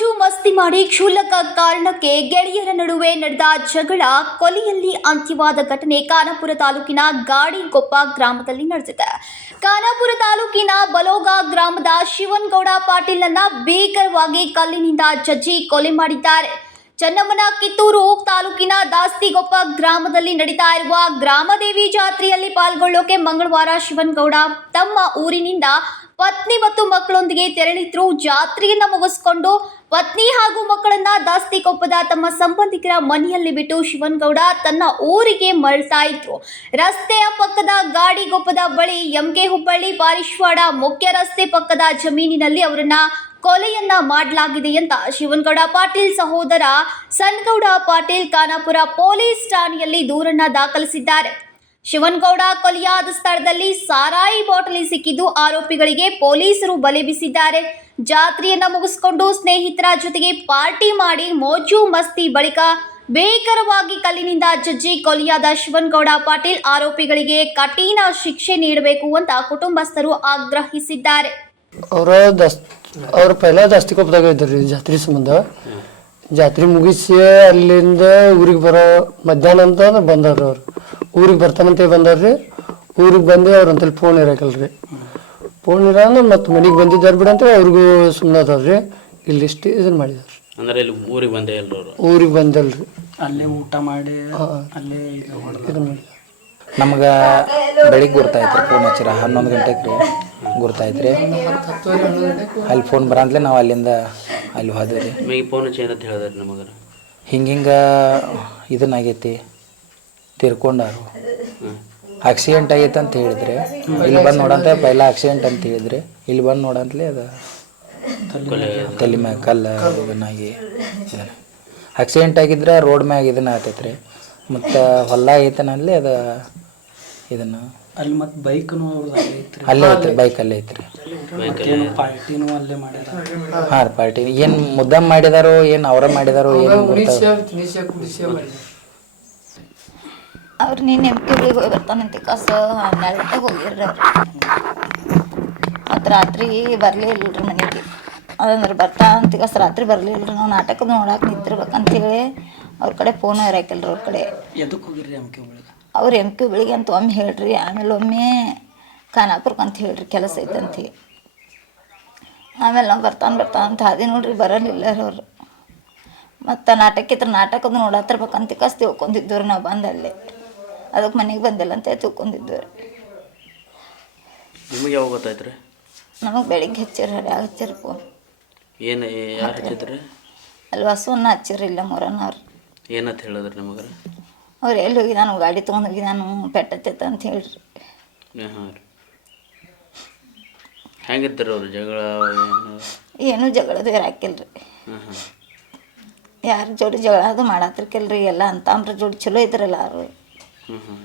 ಮಾಡಿ ಕ್ಷುಲ್ಲಕ ಕಾರಣಕ್ಕೆ ಗೆಳೆಯರ ನಡುವೆ ನಡೆದ ಜಗಳ ಕೊಲೆಯಲ್ಲಿ ಅಂತ್ಯವಾದ ಘಟನೆ ಖಾನಾಪುರ ತಾಲೂಕಿನ ಗಾಡಿಗೊಪ್ಪ ಗ್ರಾಮದಲ್ಲಿ ನಡೆದಿದೆ. ಖಾನಾಪುರ ತಾಲೂಕಿನ ಬಲೋಗ ಗ್ರಾಮದ ಶಿವನ್ಗೌಡ ಪಾಟೀಲ್ನನ್ನ ಭೀಕರವಾಗಿ ಕಲ್ಲಿನಿಂದ ಜಜ್ಜಿ ಕೊಲೆ ಮಾಡಿದ್ದಾರೆ. ಚನ್ನಮ್ಮನ ಕಿತ್ತೂರು ತಾಲೂಕಿನ ದಾಸ್ತಿಗೊಪ್ಪ ಗ್ರಾಮದಲ್ಲಿ ನಡೀತಾ ಇರುವ ಗ್ರಾಮದೇವಿ ಜಾತ್ರೆಯಲ್ಲಿ ಪಾಲ್ಗೊಳ್ಳೋಕೆ ಮಂಗಳವಾರ ಶಿವನ್ಗೌಡ ತಮ್ಮ ಊರಿನಿಂದ ಪತ್ನಿ ಮತ್ತು ಮಕ್ಕಳೊಂದಿಗೆ ತೆರಳಿದ್ರು. ಜಾತ್ರೆಯನ್ನ ಮುಗಿಸ್ಕೊಂಡು ಪತ್ನಿ ಹಾಗೂ ಮಕ್ಕಳನ್ನ ದಾಸ್ತಿಕೊಪ್ಪದ ತಮ್ಮ ಸಂಬಂಧಿಕರ ಮನೆಯಲ್ಲಿ ಬಿಟ್ಟು ಶಿವನ್ಗೌಡ ತನ್ನ ಊರಿಗೆ ಮರಳ್ತಾ ಇದ್ರು. ರಸ್ತೆಯ ಪಕ್ಕದ ಗಾಡಿಗೊಪ್ಪದ ಬಳಿ ಎಂಕೆ ಹುಬ್ಬಳ್ಳಿ ಪಾರಿಶ್ವಾಡ ಮುಖ್ಯ ರಸ್ತೆ ಪಕ್ಕದ ಜಮೀನಿನಲ್ಲಿ ಅವರನ್ನ ಕೊಲೆಯನ್ನ ಮಾಡಲಾಗಿದೆ ಅಂತ ಶಿವನ್ಗೌಡ ಪಾಟೀಲ್ ಸಹೋದರ ಸನ್ಗೌಡ ಪಾಟೀಲ್ ಖಾನಾಪುರ ಪೊಲೀಸ್ ಠಾಣೆಯಲ್ಲಿ ದೂರನ್ನ ದಾಖಲಿಸಿದ್ದಾರೆ. ಶಿವನ್ಗೌಡ ಕೊಲೆಯಾದ ಸ್ಥಳದಲ್ಲಿ ಸಾರಾಯಿ ಬಾಟಲಿ ಸಿಕ್ಕಿದ್ದು ಆರೋಪಿಗಳಿಗೆ ಪೊಲೀಸರು ಬಲೆ ಬೀಸಿದ್ದಾರೆ ಜಾತ್ರೆಯನ್ನ ಮುಗಿಸಿಕೊಂಡು ಸ್ನೇಹಿತರ ಜೊತೆಗೆ ಪಾರ್ಟಿ ಮಾಡಿ ಮೋಜು ಮಸ್ತಿ ಬಳಿಕ ಬೇಕರವಾಗಿ ಕಲ್ಲಿನಿಂದ ಜಜ್ಜಿ ಕೊಲೆಯಾದ ಶಿವನ್ಗೌಡ ಪಾಟೀಲ್ ಆರೋಪಿಗಳಿಗೆ ಕಠಿಣ ಶಿಕ್ಷೆ ನೀಡಬೇಕು ಅಂತ ಕುಟುಂಬಸ್ಥರು ಆಗ್ರಹಿಸಿದ್ದಾರೆ. ಅವ್ರ ಜಾಸ್ತಿ ಕೊಪ್ಪದಾಗ ಇದ್ರಿ ಜಾತ್ರೆ ಸಂಬಂಧ. ಜಾತ್ರೆ ಮುಗಿಸಿ ಅಲ್ಲಿಂದ ಊರಿಗೆ ಬರೋ ಮಧ್ಯಾಹ್ನ ಅಂತ ಬಂದಾರ ಅವ್ರು. ಊರಿಗೆ ಬರ್ತಾನಂತ ಬಂದಾರ್ರಿ ಊರಿಗೆ ಬಂದು ಅವ್ರ ಅಂತಲ್ಲಿ ಫೋನ್ ಇರಕಲ್ರಿ. ಫೋನ್ ಇರೋಣ ಮತ್ತೆ ಮನೆಗೆ ಬಂದಿದ್ದಾರೆ ಬಿಡಂತ ಅವ್ರಿಗೂ ಸುಮ್ಮನೆ ಅದಾವ್ರಿ ಇಲ್ಲಿ ಇಷ್ಟು ಇದನ್ನ ಮಾಡಿದಾರೆ. ಅಂದ್ರೆ ಇಲ್ಲಿ ಊರಿಗೆ ಬಂದೆ ಎಲ್ಲರೂ ಊರಿಗೆ ಬಂದಲ್ರಿ ಅಲ್ಲೇ ಊಟ ಮಾಡಿ ಅಲ್ಲೇ ಇದು ಬೆಳಿಗ್ಗೆ ಬರ್ತಾ ಮಾಡಿದಾರೆ. ನಮ್ಗೆ ಬೆಳಿಗ್ಗೆ ಫೋನ್ ಹಚ್ಚಿರ ಹನ್ನೊಂದು ಗಂಟೆಗೆ ರೀ. ಗುರ್ತಾಯ್ತು ಅಲ್ಲಿ ಫೋನ್ ಬರಂತಲೇ ನಾವು ಅಲ್ಲಿಂದ ಅಲ್ಲಿ ಹೋದ್ವಿ ರೀ. ನಿಮಗೆ ಫೋನ್ ಅಂತ ಹೇಳಿದ್ರಿ ನಮಗೆ? ಹಿಂಗೆ ಹಿಂಗೆ ಇದನ್ನಾಗೈತಿ ತಿರ್ಕೊಂಡಾರು. ಆಕ್ಸಿಡೆಂಟ್ ಆಗೈತೆ ಅಂತ ಹೇಳಿದ್ರೆ. ಇಲ್ಲಿ ಬಂದು ನೋಡಂತ ಪೈಲ ಆಕ್ಸಿಡೆಂಟ್ ಅಂತ ಹೇಳಿದ್ರೆ. ಇಲ್ಲಿ ಬಂದು ನೋಡಂತಲೇ ಅದು ತಲೆ ಮ್ಯಾಗ. ಕಲ್ಲ ಇದನ್ನಾಗಿ ಇದನ್ನ ಆಕ್ಸಿಡೆಂಟ್ ಆಗಿದ್ರೆ ರೋಡ್ ಮ್ಯಾಗ ಇದನ್ನ ಆತೈತ್ರಿ. ಮತ್ತು ಹೊಲ ಐತನಲ್ಲಿ ಅದು ಇದನ್ನು. ಅಲ್ಲಿ ಮತ್ತೆ ಬೈಕ್ನು ಅವ್ರದ್ದು ಅಲ್ಲೇ ಐತ್ರಿ. ಅಲ್ಲೇ ಐತ್ರಿ ಬೈಕ್ ಅಲ್ಲೇ ಐತ್ರಿ. ಮತ್ತೇನು ಪಾರ್ಟಿನೂ ಅಲ್ಲೇ ಮಾಡ್ಯಾರ. ಹಾಂ ರೀ ಪಾರ್ಟಿ ಏನು ಮುದ್ದಮ್ ಮಾಡಿದಾರೋ ಏನು ಅವರ ಮಾಡಿದಾರೋ ಏನು ಅವ್ರು ನೀನು ಎಂ ಕೆ ಹೋಗಿ ಬರ್ತಾನಂತೆ ಕಸ ಹನ್ನೆರಡು ಗಂಟೆಗೆ ಹೋಗಿರ್ರಿ ಅವ್ರು. ಮತ್ತು ರಾತ್ರಿ ಬರಲೇ ಇಲ್ಲರಿ ಮನೆಗೆ. ಅದಂದ್ರೆ ಬರ್ತಾ ಅಂತ ಕಸ ರಾತ್ರಿ ಬರಲಿಲ್ಲ ರೀ. ನಾವು ನಾಟಕ ನೋಡಕ್ಕೆ ನಿಂತಿರ್ಬೇಕಂತೇಳಿ ಅವ್ರ ಕಡೆ ಫೋನ್ ಇರಾಕಿಲ್ರಿ ಅವ್ರ ಕಡೆ. ಎದಕ್ಕೆ ಹೋಗಿರ್ರಿ ಅಮ್ಕೆ ಒಳಗೆ? ಅವ್ರು ಎಂ ಪಿ ಬೆಳಿಗ್ಗೆ ಅಂತ ಒಮ್ಮೆ ಹೇಳ್ರಿ ಆಮೇಲೆ ಒಮ್ಮೆ ಖಾನಾಪುರಕ್ಕೆ ಅಂತ ಹೇಳ್ರಿ ಕೆಲಸ ಐತಂತ ಆಮೇಲೆ ನಾವು ಬರ್ತಾನೆ ಬರ್ತಾನೆ ಅಂತ ಹಾದಿ ನೋಡ್ರಿ ಬರಲಿಲ್ಲ ಅವರು ಅವ್ರು ನಾಟಕ ಇದ್ರೆ ನಾಟಕದ ನೋಡತ್ತಿರ್ಬೇಕಂತ ಕಸ್ ತಿಳ್ಕೊಂಡಿದ್ದು ರೀ ನಾವು ಬಂದಲ್ಲಿ ಅದಕ್ಕೆ ಮನೆಗೆ ಬಂದಿಲ್ಲ ಅಂತ ತಿಳ್ಕೊಂಡಿದ್ದು ನಿಮಗೆ ಯಾವಾಗ ಗೊತ್ತಾಯ್ತು ರೀ ನಮಗೆ ಬೆಳಿಗ್ಗೆ ಹಚ್ಚಿರ ಯಾರು ಹಚ್ಚಿರ ಫೋನ್ ಏನು ಯಾರು ಹಚ್ಚಿದ್ರಿ ಅಲ್ಲಿ ಹಸುವನ್ನ ಹಚ್ಚಿರಿ ಇಲ್ಲ ಅವ್ರು ಏನಂತ ಹೇಳಿದ್ರಿ ನಿಮಗರ ಅವ್ರು ಎಲ್ಲಿ ಹೋಗಿದಾನು ಗಾಡಿ ತೊಗೊಂಡು ಹೋಗಿದಾನು ಪೆಟ್ಟತ್ತೈತ ಅಂತ ಹೇಳ್ರಿ. ಹಾಂ ರೀ. ಹೆಂಗಿದ್ದರು ಅವ್ರು ಜಗಳ ಏನು? ಏನೂ ಜಗಳದು ಇರಾಕಿಲ್ರಿ ಹಾಂ ಹಾಂ. ಯಾರ ಜೋಡಿ ಜಗಳ ಅದು ಮಾಡತ್ತಿರ್ಕಿಲ್ರಿ ಎಲ್ಲ ಅಂದ್ರೆ ಜೋಡಿ ಚಲೋ ಇದ್ರಲ್ಲ ಅವರು. ಹ್ಞೂ ಹ್ಞೂ